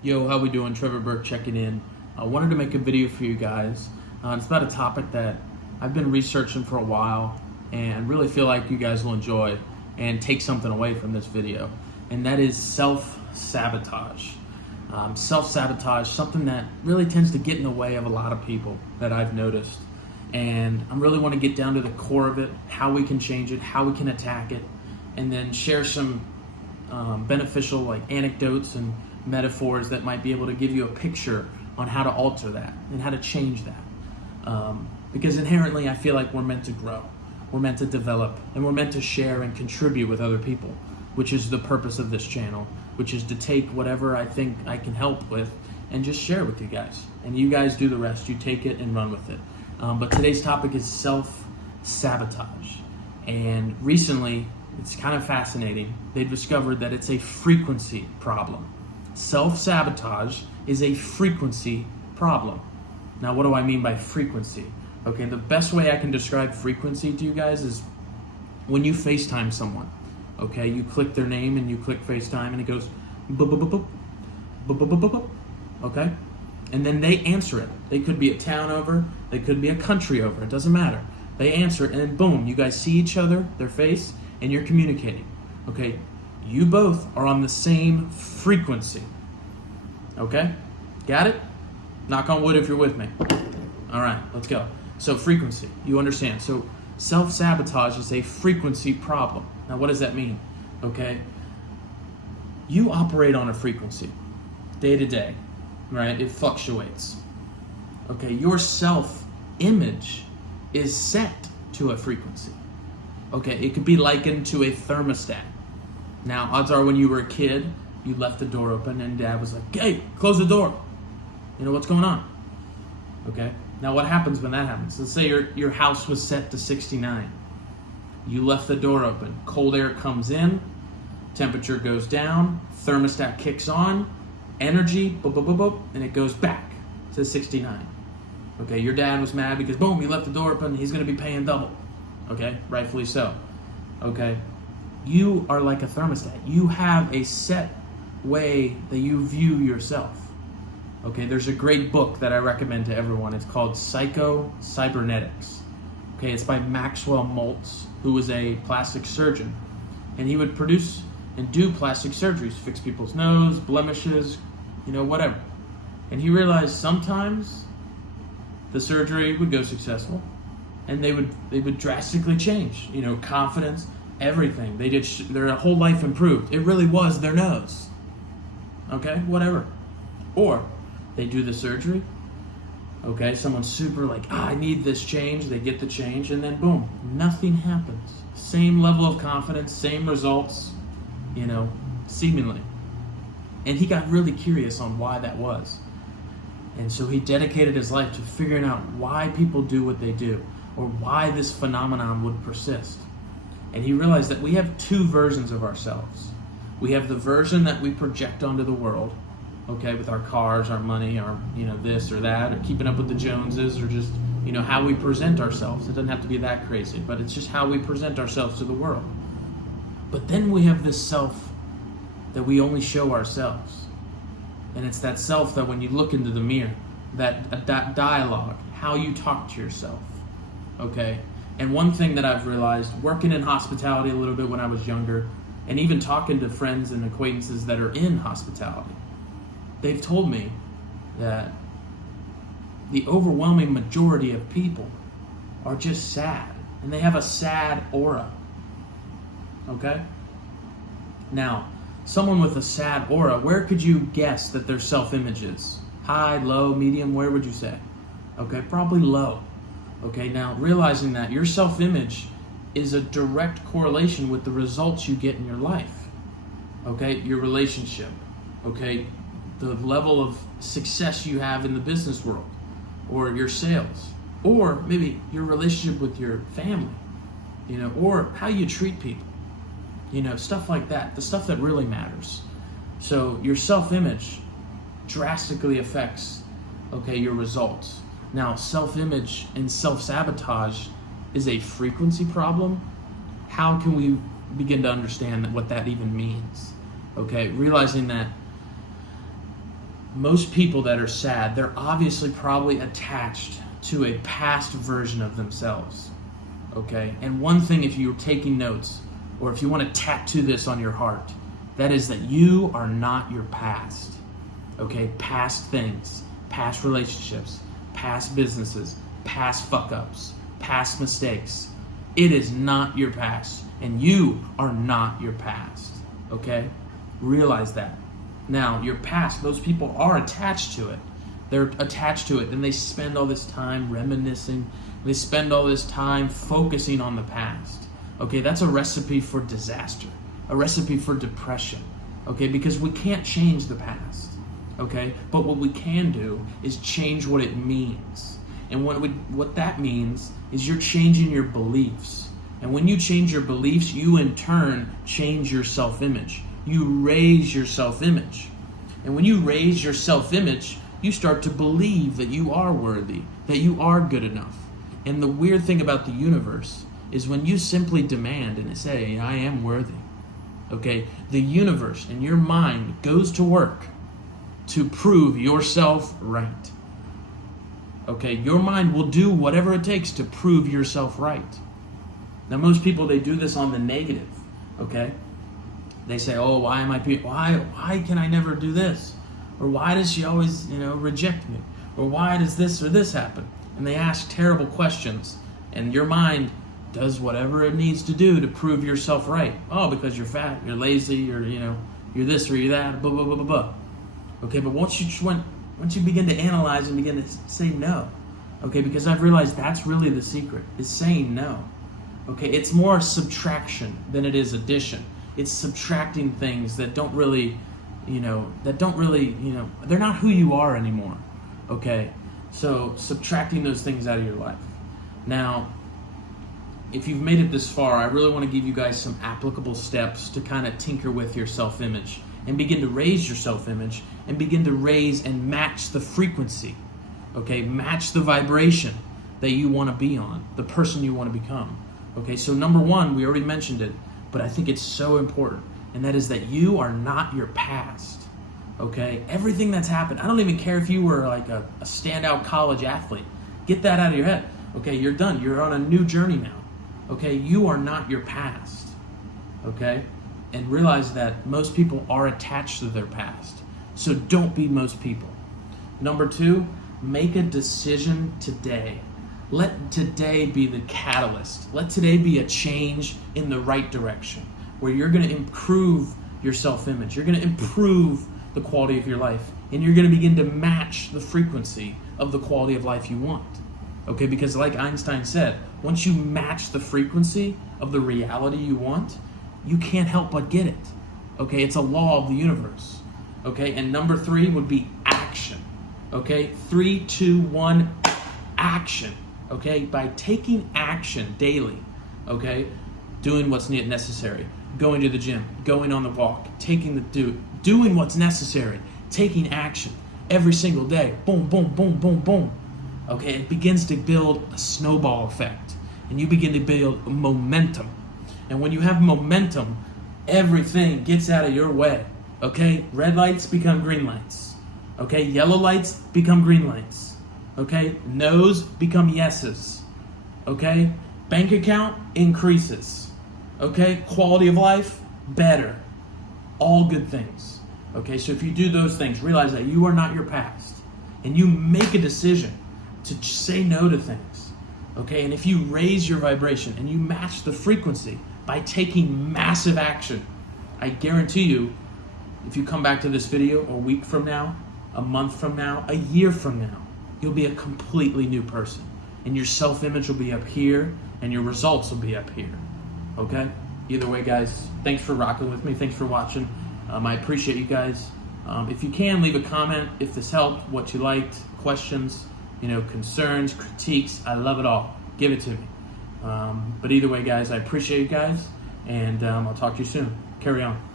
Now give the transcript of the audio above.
Yo, how we doing? Trevor Burke checking in. I wanted to make a video for you guys. It's about a topic that I've been researching for a while and really feel like you guys will enjoy and take something away from this video. And that is self-sabotage. Self-sabotage, something that really tends to get in the way of a lot of people that I've noticed. And I really want to get down to the core of it, how we can change it, how we can attack it, and then share some beneficial anecdotes and metaphors that might be able to give you a picture on how to alter that and how to change that. Because inherently I feel like we're meant to grow, we're meant to develop, and we're meant to share and contribute with other people, which is the purpose of this channel, which is to take whatever I think I can help with and just share with you guys. And you guys do the rest, you take it and run with it. But today's topic is self-sabotage. And recently, it's kind of fascinating, they've discovered that it's a frequency problem. Self-sabotage is a frequency problem. Now, what do I mean by frequency? Okay, the best way I can describe frequency to you guys is when you FaceTime someone. Okay, you click their name and you click FaceTime and it goes boop, boop, boop, boop, boop, boop, boop, boop. Okay? And then they answer it. They could be a town over, they could be a country over, it doesn't matter. They answer it and then boom, you guys see each other, their face, and you're communicating. Okay? You both are on the same frequency. Okay? Got it? Knock on wood if you're with me. All right, let's go. So frequency, you understand. So self-sabotage is a frequency problem. Now what does that mean? Okay? You operate on a frequency, day to day, right? It fluctuates. Okay, your self-image is set to a frequency. Okay, it could be likened to a thermostat. Now, odds are when you were a kid, you left the door open and dad was like, hey, close the door. You know, what's going on? Okay, now what happens when that happens? Let's say your house was set to 69. You left the door open. Cold air comes in, temperature goes down, thermostat kicks on, energy, boop, boop, boop, boop, and it goes back to 69. Okay, your dad was mad because boom, you left the door open, he's gonna be paying double. Okay, rightfully so. Okay, you are like a thermostat. You have a set way that you view yourself. Okay, there's a great book that I recommend to everyone. It's called Psycho-Cybernetics. Okay, it's by Maxwell Maltz, who was a plastic surgeon. And he would produce and do plastic surgeries, fix people's nose, blemishes, you know, whatever. And he realized sometimes the surgery would go successful and they would drastically change, you know, confidence, everything. They did, their whole life improved. It really was their nose. Okay, whatever. Or they do the surgery. Okay, someone's super like, I need this change. They get the change and then boom, nothing happens. Same level of confidence, same results, you know, seemingly. And he got really curious on why that was. And so he dedicated his life to figuring out why people do what they do or why this phenomenon would persist. And he realized that we have two versions of ourselves. We have the version that we project onto the world, okay, with our cars, our money, our, you know, this or that, or keeping up with the Joneses, or just, you know, how we present ourselves. It doesn't have to be that crazy, but it's just how we present ourselves to the world. But then we have this self that we only show ourselves. And it's that self that when you look into the mirror, that dialogue, how you talk to yourself, okay? And one thing that I've realized, working in hospitality a little bit when I was younger, and even talking to friends and acquaintances that are in hospitality, they've told me that the overwhelming majority of people are just sad, and they have a sad aura, okay? Now, someone with a sad aura, where could you guess that their self-image is? High, low, medium, where would you say? Okay, probably low. Okay, now realizing that your self-image is a direct correlation with the results you get in your life. Okay, your relationship. Okay, the level of success you have in the business world, or your sales, or maybe your relationship with your family, you know, or how you treat people. You know, stuff like that, the stuff that really matters. So your self-image drastically affects, okay, your results. Now, self-image and self-sabotage is a frequency problem. How can we begin to understand what that even means? Okay, realizing that most people that are sad, they're obviously probably attached to a past version of themselves. Okay? And one thing, if you're taking notes, or if you want to tattoo this on your heart, that is that you are not your past. Okay? Past things, past relationships, past businesses, past fuck-ups, past mistakes. It is not your past. And you are not your past. Okay? Realize that. Now, your past, those people are attached to it. They're attached to it, and they spend all this time reminiscing. They spend all this time focusing on the past. Okay, that's a recipe for disaster, a recipe for depression. Okay, because we can't change the past. Okay, but what we can do is change what it means. And what that means is you're changing your beliefs. And when you change your beliefs, you in turn change your self-image. You raise your self-image. And when you raise your self-image, you start to believe that you are worthy, that you are good enough. And the weird thing about the universe is when you simply demand and say, I am worthy, okay, the universe and your mind goes to work to prove yourself right. Okay, your mind will do whatever it takes to prove yourself right. Now, most people, they do this on the negative, okay? They say, oh, why can I never do this? Or why does she always, reject me? Or why does this or this happen? And they ask terrible questions, and your mind does whatever it needs to do to prove yourself right. Oh, because you're fat, you're lazy, you're this or you're that, blah, blah, blah, blah, blah. Okay, but once you begin to analyze and begin to say no, okay, because I've realized that's really the secret, is saying no. Okay, it's more subtraction than it is addition. It's subtracting things that don't really, they're not who you are anymore. Okay, so subtracting those things out of your life. Now, if you've made it this far, I really want to give you guys some applicable steps to kind of tinker with your self-image and begin to raise your self-image and begin to raise and match the frequency. Okay, match the vibration that you want to be on, the person you want to become. Okay, so number one, we already mentioned it, but I think it's so important, and that is that you are not your past. Okay, everything that's happened, I don't even care if you were like a standout college athlete. Get that out of your head. Okay, you're done. You're on a new journey now. Okay, you are not your past. Okay, and realize that most people are attached to their past. So don't be most people. Number two, make a decision today. Let today be the catalyst. Let today be a change in the right direction where you're going to improve your self-image. You're going to improve the quality of your life, and you're going to begin to match the frequency of the quality of life you want. Okay, because like Einstein said, once you match the frequency of the reality you want, you can't help but get it. Okay, it's a law of the universe. Okay, and number three would be action. Okay, 3, 2, 1, action. Okay, by taking action daily, okay, doing what's necessary, going to the gym, going on the walk, doing what's necessary, taking action every single day, boom, boom, boom, boom, boom. Okay, it begins to build a snowball effect, and you begin to build momentum. And when you have momentum, everything gets out of your way. Okay, red lights become green lights. Okay, yellow lights become green lights. Okay, no's become yeses. Okay, bank account increases. Okay, quality of life better. All good things. Okay, so if you do those things, realize that you are not your past, and you make a decision to say no to things. Okay, and if you raise your vibration and you match the frequency by taking massive action, I guarantee you, if you come back to this video a week from now, a month from now, a year from now, you'll be a completely new person. And your self-image will be up here, and your results will be up here. Okay? Either way, guys, thanks for rocking with me. Thanks for watching. I appreciate you guys. If you can, leave a comment if this helped, what you liked, questions, concerns, critiques. I love it all. Give it to me. But either way, guys, I appreciate you guys, and I'll talk to you soon. Carry on.